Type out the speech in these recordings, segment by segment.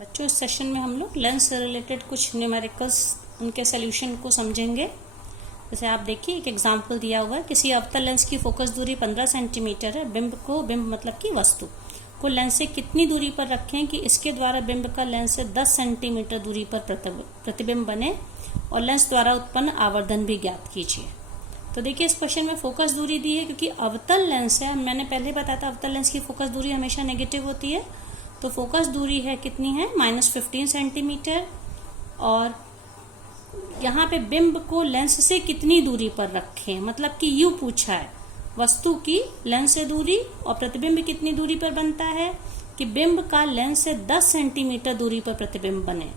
बच्चों, इस सेशन में हम लोग लेंस से रिलेटेड कुछ न्यूमेरिकल्स उनके सोल्यूशन को समझेंगे। जैसे आप देखिए, एक एग्जांपल दिया हुआ है। किसी अवतल लेंस की फोकस दूरी 15 सेंटीमीटर है। बिंब मतलब कि वस्तु को लेंस से कितनी दूरी पर रखें कि इसके द्वारा बिंब का लेंस से 10 सेंटीमीटर दूरी पर प्रतिबिंब बने और लेंस द्वारा उत्पन्न आवर्धन भी ज्ञात कीजिए। तो देखिए, इस क्वेश्चन में फोकस दूरी दी है क्योंकि अवतल लेंस है। मैंने पहले बताया था अवतल लेंस की फोकस दूरी हमेशा नेगेटिव होती है। तो फोकस दूरी है कितनी है, -15 सेंटीमीटर। और यहाँ पे बिंब को लेंस से कितनी दूरी पर रखें, मतलब कि यू पूछा है, वस्तु की लेंस से दूरी और प्रतिबिंब कितनी दूरी पर बनता है कि बिंब का लेंस से 10 सेंटीमीटर दूरी पर प्रतिबिंब बने।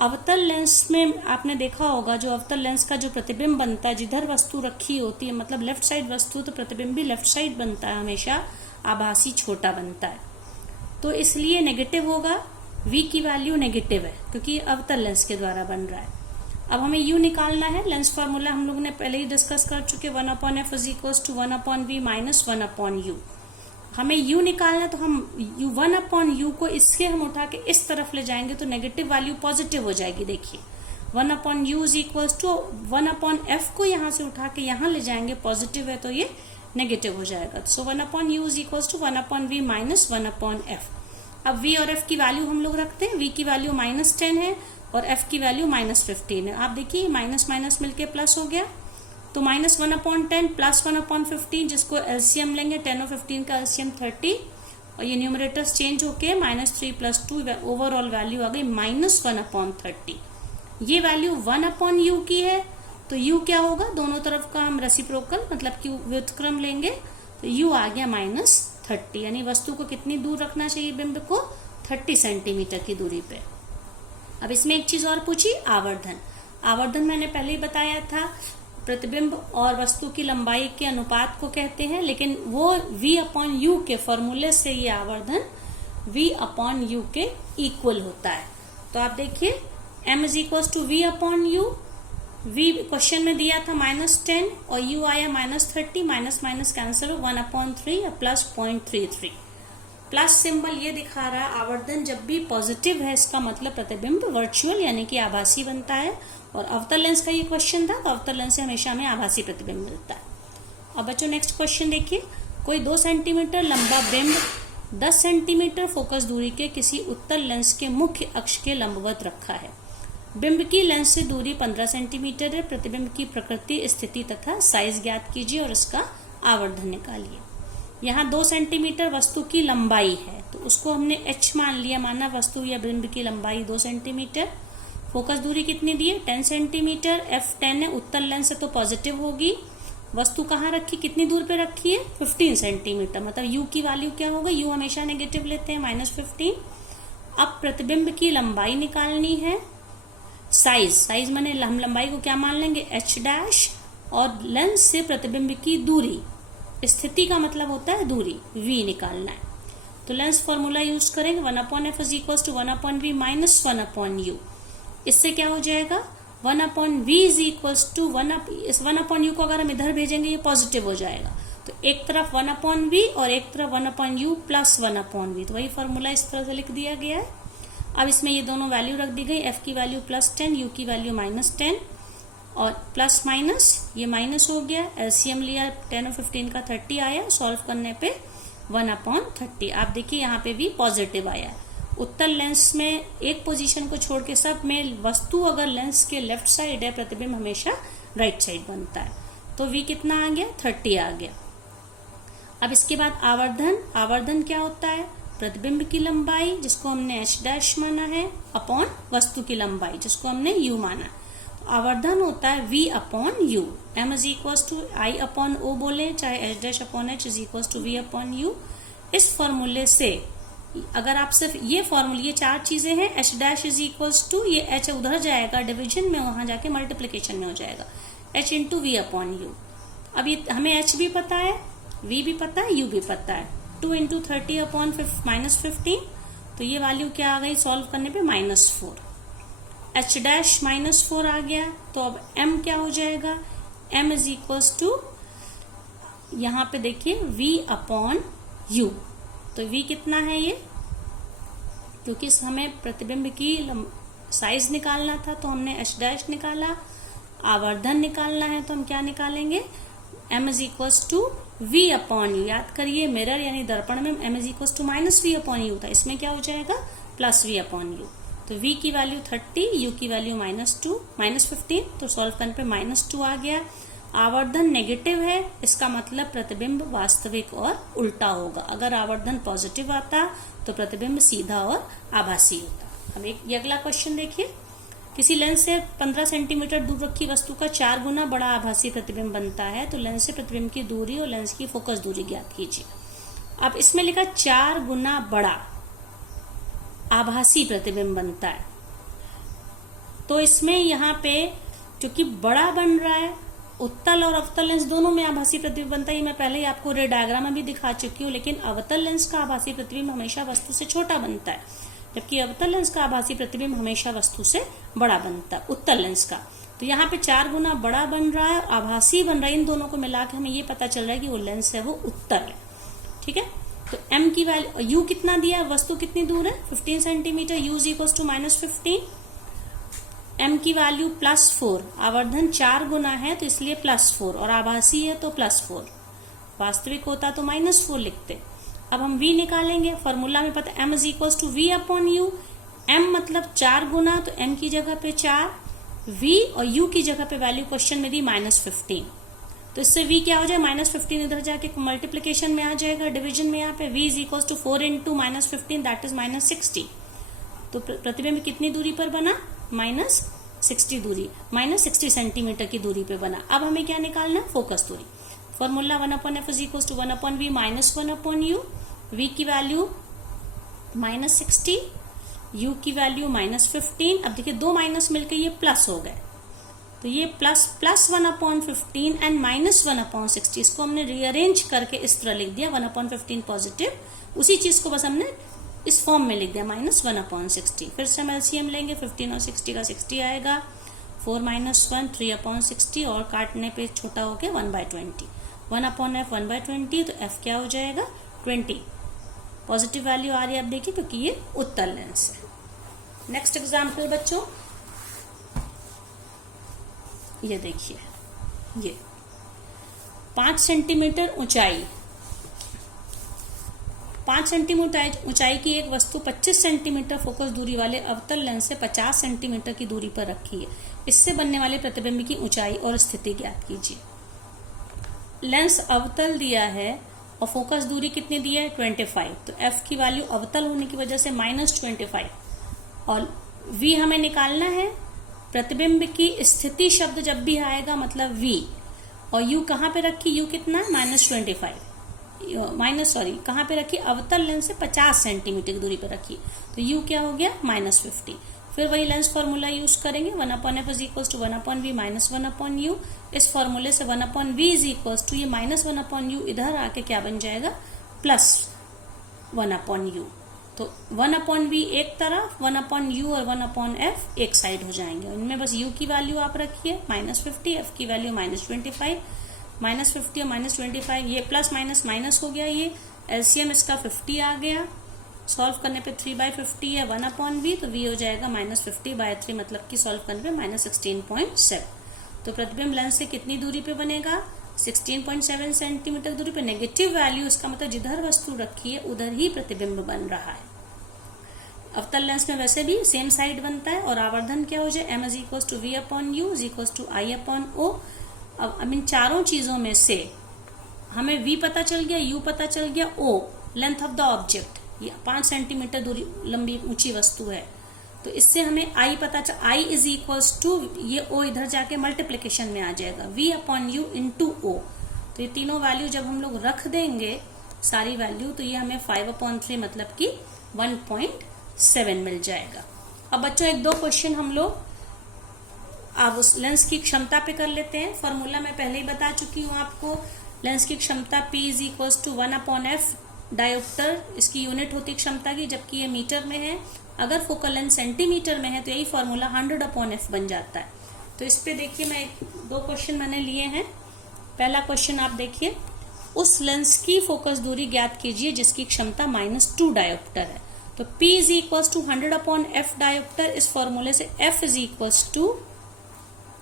अवतल लेंस में आपने देखा होगा, जो अवतल लेंस का जो प्रतिबिंब बनता है, जिधर वस्तु रखी होती है, मतलब लेफ्ट साइड वस्तु, तो प्रतिबिंब भी लेफ्ट साइड बनता है, हमेशा आभासी छोटा बनता है। तो इसलिए नेगेटिव होगा, v की वैल्यू नेगेटिव है क्योंकि अवतल लेंस के द्वारा बन रहा है। अब हमें u निकालना है। लेंस फार्मूला हम लोगों ने पहले ही डिस्कस कर चुके, 1/f = 1/v - 1/u। हमें u निकालना है, तो हम 1/u को इसके हम उठा के इस तरफ ले जाएंगे तो नेगेटिव वैल्यू पॉजिटिव हो जाएगी। देखिए, 1/u = 1/f को यहाँ से उठा के यहाँ ले जाएंगे, पॉजिटिव है तो ये नेगेटिव हो जाएगा। सो 1/u = 1/v - 1/f। अब v और f की वैल्यू हम लोग रखते हैं। v की वैल्यू -10 है और f की वैल्यू -15 है। आप देखिए, माइनस माइनस मिलके प्लस हो गया, तो -1/10 + 1/15, जिसको एलसीएम लेंगे, 10 और 15 का एलसीएम 30, और ये न्यूमरेटर्स चेंज होके -3 + 2, ओवरऑल वैल्यू आ गई -1/30। ये वैल्यू 1/u की है, तो u क्या होगा, दोनों तरफ का हम रेसिप्रोकल मतलब कि व्युत्क्रम लेंगे, तो u आ गया -30। यानी वस्तु को कितनी दूर रखना चाहिए बिंब को, 30 सेंटीमीटर की दूरी पे। अब इसमें एक चीज और पूछी, आवर्धन। आवर्धन मैंने पहले ही बताया था, प्रतिबिंब और वस्तु की लंबाई के अनुपात को कहते हैं, लेकिन वो v/u के फॉर्मूले से ये आवर्धन v/u के इक्वल होता है। तो आप देखिए, m = v/u। v क्वेश्चन में दिया था -10 और u आया -30, माइनस माइनस कैंसिल, 1/3 या +0.33। प्लस सिंबल ये दिखा रहा है आवर्धन जब भी पॉजिटिव है, इसका मतलब प्रतिबिंब वर्चुअल यानी कि आभासी बनता है। और अवतल लेंस का ये क्वेश्चन था, तो अवतल लेंस से हमेशा हमें आभासी प्रतिबिंब मिलता है। अब बच्चों, नेक्स्ट क्वेश्चन देखिए। कोई 2 सेंटीमीटर लंबा बिंब 10 सेंटीमीटर फोकस दूरी के किसी उत्तल लेंस के मुख्य अक्ष के लंबवत रखा है। बिंब की लेंस से दूरी 15 सेंटीमीटर है। प्रतिबिंब की प्रकृति, स्थिति तथा साइज ज्ञात कीजिए और इसका आवर्धन निकालिए। यहाँ 2 सेंटीमीटर वस्तु की लंबाई है, तो उसको हमने h मान लिया, माना वस्तु या बिंब की लंबाई 2 सेंटीमीटर। फोकस दूरी कितनी दी है, 10 सेंटीमीटर। f 10 है, उत्तल लेंस है तो पॉजिटिव होगी। वस्तु कहाँ रखी, कितनी दूर पे रखी है, 15 सेंटीमीटर। मतलब u की वैल्यू क्या होगा, u हमेशा नेगेटिव लेते हैं, -15। अब प्रतिबिंब की लंबाई निकालनी है। साइज माने हम लंबाई को क्या मान लेंगे, h', और लेंस से प्रतिबिंब की दूरी, स्थिति का मतलब होता है दूरी, v निकालना है। तो लेंस फॉर्मूला यूज करेंगे, 1/f = 1/v - 1/u। इससे क्या हो जाएगा, 1/v = इस 1/u को अगर हम इधर भेजेंगे ये पॉजिटिव हो जाएगा, तो एक तरफ 1/v और एक तरफ 1/u + 1/v। तो वही फॉर्मूला इस तरह से लिख दिया गया है। अब इसमें ये दोनों वैल्यू रख दी गई, f की वैल्यू +10, u की वैल्यू -10, और प्लस माइनस ये माइनस हो गया, एलसीएम लिया, 10 और 15 का 30 आया, सॉल्व करने पे 1/30। आप देखिए यहाँ पे भी पॉजिटिव आया। उत्तल लेंस में एक पोजीशन को छोड़ के सब में वस्तु अगर लेंस के लेफ्ट साइड है, प्रतिबिंब हमेशा राइट साइड बनता है। तो v कितना आ गया, 30 आ गया। अब इसके बाद आवर्धन क्या होता है, प्रतिबिंब की लंबाई जिसको हमने h' माना है अपॉन वस्तु की लंबाई जिसको हमने u माना है। आवर्धन होता है v/u। m = I/O बोले, चाहे h'/h = v/u। इस फॉर्मूले से अगर आप सिर्फ ये फॉर्मूले, ये 4 चीजें हैं, h' ये h उधर जाएगा डिवीजन में, वहां जाके मल्टीप्लीकेशन में हो जाएगा, h × v/u। अब ये हमें h भी पता है, v भी पता है, u भी पता है, 2 × 30/-15, तो ये वैल्यू क्या आ गई, सॉल्व करने पे -4। h' -4 आ गया, तो अब m क्या हो जाएगा, m = यहाँ पे देखिए v/u। तो v कितना है, ये क्योंकि हमें प्रतिबिंब की साइज निकालना था तो हमने h डैश निकाला, आवर्धन निकालना है तो हम क्या निकालेंगे, m is equals to v upon u. याद करिए मिरर यानी दर्पण में m is equals to minus v upon u था, इसमें क्या हो जाएगा प्लस v अपॉन यू। तो v की वैल्यू 30, u की वैल्यू -15, तो सॉल्व करने पे -2 आ गया। आवर्धन नेगेटिव है, इसका मतलब प्रतिबिंब वास्तविक और उल्टा होगा। अगर आवर्धन पॉजिटिव आता तो प्रतिबिंब सीधा और आभासी होता। अब ये अगला क्वेश्चन देखिए, किसी लेंस से 15 सेंटीमीटर दूर रखी वस्तु का 4 गुना बड़ा आभासी प्रतिबिंब बनता है, तो लेंस से प्रतिबिंब की दूरी और लेंस की फोकस दूरी ज्ञात कीजिए। अब इसमें लिखा 4 गुना बड़ा आभासी प्रतिबिंब बनता है, तो इसमें यहाँ पे क्योंकि बड़ा बन रहा है, उत्तल और अवतल लेंस दोनों में आभासी प्रतिबिंब बनता है। ये मैं पहले ही आपको रे डायग्राम में भी दिखा चुकी हूँ, लेकिन अवतल लेंस का आभासी प्रतिबिंब हमेशा वस्तु से छोटा बनता है, जबकि अवतल लेंस का आभासी प्रतिबिंब हमेशा वस्तु से बड़ा बनता है, उत्तल लेंस का। तो यहाँ पे 4 गुना बड़ा बन रहा है और आभासी बन रहा है, इन दोनों को मिला के हमें ये पता चल रहा है कि वो लेंस है वो उत्तल है। ठीक है, तो m की वैल्यू u कितना दिया, वस्तु कितनी दूर है 15 centimetre, u is equal to -15, m की वैल्यू +4, आवर्धन 4 गुना है तो इसलिए +4 और आभासी है तो +4, वास्तविक होता तो -4 लिखते। अब हम v निकालेंगे, फॉर्मूला में पता m is equal to v upon u. m मतलब 4 गुना, तो m की जगह पे 4, v और u की जगह पे वैल्यू क्वेश्चन में दी -15, तो इससे v क्या हो जाए -15 इधर जाके मल्टीप्लीकेशन में आ जाएगा, डिवीजन में यहाँ पे v is equal to 4 into -15 that is -60। तो प्रतिबिंब कितनी दूरी पर बना, -60 दूरी, -60 सेंटीमीटर की दूरी पे बना। अब हमें क्या निकालना, फोकस दूरी। Formula 1/f is equal to 1/v minus 1/u। v की वैल्यू -60, u की वैल्यू -15। अब देखिए दो माइनस मिलकर ये प्लस हो गए, तो ये प्लस 1/15 एंड -1/60, इसको हमने रीअरेंज करके इस तरह लिख दिया, 1/15 पॉजिटिव, उसी चीज को बस हमने इस फॉर्म में लिख दिया -1/60। फिर से हम एलसीएम लेंगे, 15 और 60 का 60 आएगा, 4 - 1 3/60 और काटने पे छोटा हो गया 1/20, 1/f 1/20, तो f क्या हो जाएगा 20। पॉजिटिव वैल्यू आ रही है, आप देखिए क्योंकि ये उत्तल लेंस है। नेक्स्ट एग्जाम्पल बच्चों, ये देखिए, ये 5 सेंटीमीटर ऊंचाई, 5 सेंटीमीटर ऊंचाई की एक वस्तु 25 सेंटीमीटर फोकस दूरी वाले अवतल लेंस से 50 सेंटीमीटर की दूरी पर रखी है। इससे बनने वाले प्रतिबिंब की ऊंचाई और स्थिति ज्ञात कीजिए। लेंस अवतल दिया है और फोकस दूरी कितनी दी है 25, तो f की वैल्यू अवतल होने की वजह से -25 और v हमें निकालना है। प्रतिबिंब की स्थिति शब्द जब भी आएगा मतलब v, और u कहाँ पे रखी, u कितना -25 कहाँ पे रखी, अवतल लेंस से 50 सेंटीमीटर की दूरी पर रखी, तो u क्या हो गया -50। फिर वही लेंस फॉर्मूला यूज करेंगे, 1/f is equal to 1/v minus 1/u। इस फॉर्मूले से 1/v इज इक्वल टू ये -1/u इधर आके क्या बन जाएगा +1/u। तो 1/v एक तरफ, 1/u और 1/f एक साइड हो जाएंगे। इनमें बस u की वैल्यू आप रखिए -50, f की वैल्यू -25, -50 और -25 ये प्लस माइनस माइनस हो गया, ये एलसीएम इसका 50 आ गया। सॉल्व करने पे 3/50 है 1/v, तो v हो जाएगा -50/3, मतलब कि सॉल्व करने पे -16.7। तो प्रतिबिंब लेंस से कितनी दूरी पे बनेगा 16.7 सेंटीमीटर दूरी पे। नेगेटिव वैल्यू इसका मतलब जिधर वस्तु रखी है उधर ही प्रतिबिंब बन रहा है। अवतल लेंस में वैसे भी सेम साइड बनता है और आवर्धन क्या हो जाए m is equal to v/u is equal to i/o। अब इन चारों चीजों में से हमें v पता चल गया, u पता चल गया, o length of the object, ये 5 सेंटीमीटर दूरी लंबी ऊंची वस्तु है, तो इससे हमें i पता चल, i इज इक्वल्स टू ये o इधर जाके मल्टीप्लीकेशन में आ जाएगा v/u इंटू o। तो ये तीनों वैल्यू जब हम लोग रख देंगे सारी वैल्यू, तो ये हमें 5/3 मतलब कि 1.7 मिल जाएगा। अब बच्चों एक दो क्वेश्चन हम लोग अब उस लेंस की क्षमता पे कर लेते हैं। फॉर्मूला मैं पहले ही बता चुकी हूँ आपको, लेंस की क्षमता P is equal to 1/f dioptre, इसकी यूनिट होती है क्षमता की, जबकि ये मीटर में है। अगर फोकल लेंथ सेंटीमीटर में है तो यही फॉर्मूला 100/f बन जाता है। तो इस पे देखिए मैं दो क्वेश्चन मैंने लिए हैं। पहला क्वेश्चन आप देखिए, उस लेंस की फोकस दूरी ज्ञात कीजिए जिसकी क्षमता -2 डायोप्टर है। तो P is equals to 100 upon F dioptre, इस फॉर्मूले से F इज इक्वल्स टू,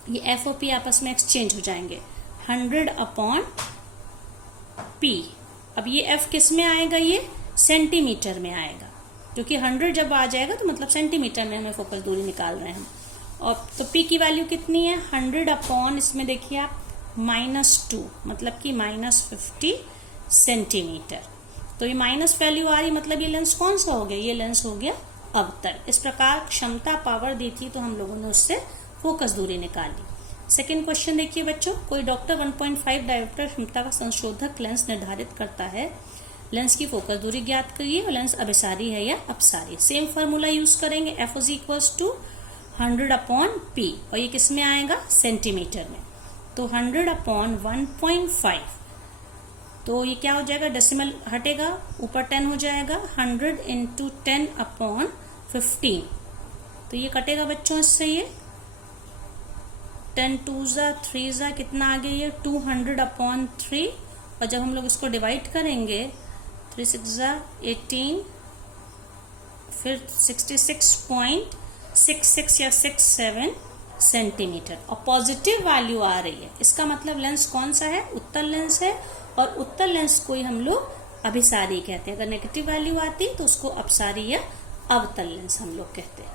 ये F और P आपस में एक्सचेंज हो जाएंगे, 100 अपॉन P। अब ये F किस में आएगा, ये सेंटीमीटर में आएगा, क्योंकि 100 जब आ जाएगा तो मतलब सेंटीमीटर में हमें फोकस दूरी निकाल रहे हैं हम। और तो P की वैल्यू कितनी है, 100 अपॉन, इसमें देखिए आप -2, मतलब कि -50 सेंटीमीटर। तो ये माइनस वैल्यू आ रही, मतलब ये लेंस कौन सा हो गया, ये लेंस हो गया अवतल। इस प्रकार क्षमता पावर दी थी तो हम लोगों ने उससे फोकस दूरी निकाली। सेकेंड क्वेश्चन देखिए बच्चों, कोई डॉक्टर 1.5 डायोप्टर क्षमता का संशोधक लेंस निर्धारित करता है, लेंस की फोकस दूरी ज्ञात करिए और लेंस अभिसारी है या अपसारी। सेम फार्मूला यूज करेंगे, F is equals to 100 upon P, और ये किस में आएगा, सेंटीमीटर में। तो 100 अपॉन 1.5, तो ये क्या हो जाएगा, डेसिमल हटेगा, ऊपर 10 हो जाएगा, 100 इंटू 10 अपॉन 15, तो ये कटेगा बच्चों इससे, ये 10 2 ज़ा 3 ज़ा कितना आ गया, ये 200 अपॉन 3, और जब हम लोग इसको डिवाइड करेंगे 3 6 ज़ा 18, फिर 66.66 या 67 सेंटीमीटर, और पॉजिटिव वैल्यू आ रही है। इसका मतलब लेंस कौन सा है, उत्तल लेंस है, और उत्तल लेंस को ही हम लोग अभिसारी कहते हैं। अगर नेगेटिव वैल्यू आती तो उसको अपसारी या अवतल लेंस हम लोग कहते हैं।